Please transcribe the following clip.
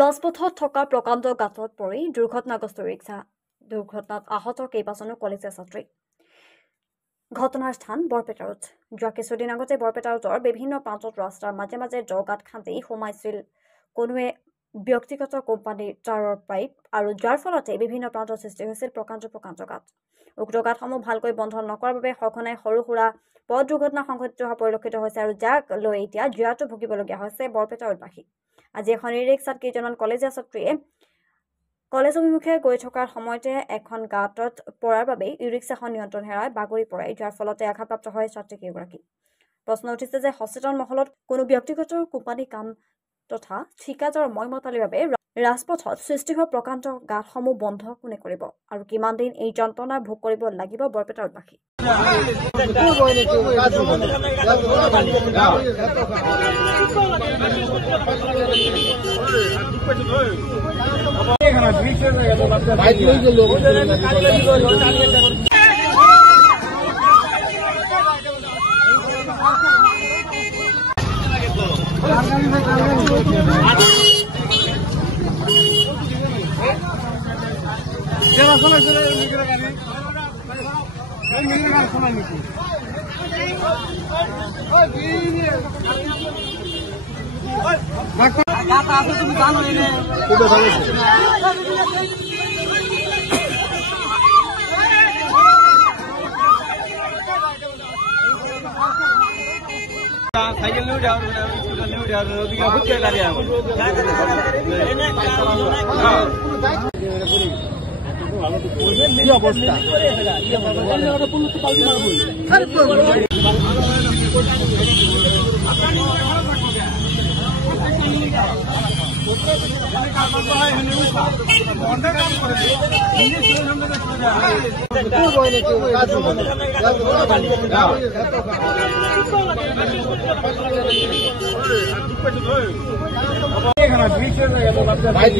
ৰাজপথত থকা প্ৰকাণ্ড গাঁতত পৰি দুৰ্ঘটনাগ্ৰস্ত ৰিক্সা দুৰ্ঘটনাত আহত কেইবাজনো কলেজীয়া ছাত্ৰী ঘটনাৰ স্থান বৰপেটা ৰোড যোৱা কিছুদিন আগতে বৰপেটা ৰোডৰ বিভিন্ন প্ৰান্তত ৰাস্তাৰ মাজে মাজে গাঁত খান্দি সোমাইছিল কোনোৱে ব্যক্তিগত কোম্পানীৰ তাৰৰ পাইপ আৰু যাৰ ফলতে বিভিন্ন প্ৰান্তত সৃষ্টি হৈছিল প্ৰকাণ্ড গাঁত উক্ত গাঁতসমূহ ভালকৈ বন্ধ নকৰাৰ বাবে সঘনাই সৰু সুৰা পথ দুৰ্ঘটনা সংঘটিত হোৱা পৰিলক্ষিত হৈছে আৰু যাক লৈ এতিয়া জীয়াতু ভুগিবলগীয়া হৈছে বৰপেটা ৰোডবাসী আজি এখন ৰিক্সাত কেইজনমান কলেজীয়া ছাত্ৰীয়ে কলেজ অভিমুখে গৈ থকাৰ সময়তে এখন গাঁতত পৰাৰ বাবে ৰিক্সাখন নিয়ন্ত্ৰণ হেৰাই বাগৰি পৰে যাৰ ফলতে আঘাতপ্ৰাপ্ত হয় ছাত্ৰীকেইগৰাকী প্ৰশ্ন উঠিছে যে সচেতন মহলত কোনো ব্যক্তিগত কোম্পানী কাম তথা ঠিকাদাৰ মইমতালিৰ বাবে ৰাজপথত সৃষ্টি হোৱা প্ৰকাণ্ড গাঁতসমূহ বন্ধ কোনে কৰিব আৰু কিমান দিন এই যন্ত্ৰণা ভোগ কৰিব লাগিব বৰপেটা ৰোডবাসী সাইকেল নিয়ে যাও নিয়ে যাও ওদিকে হুটকে গাড়ি আসবে কি অবস্থা বাইক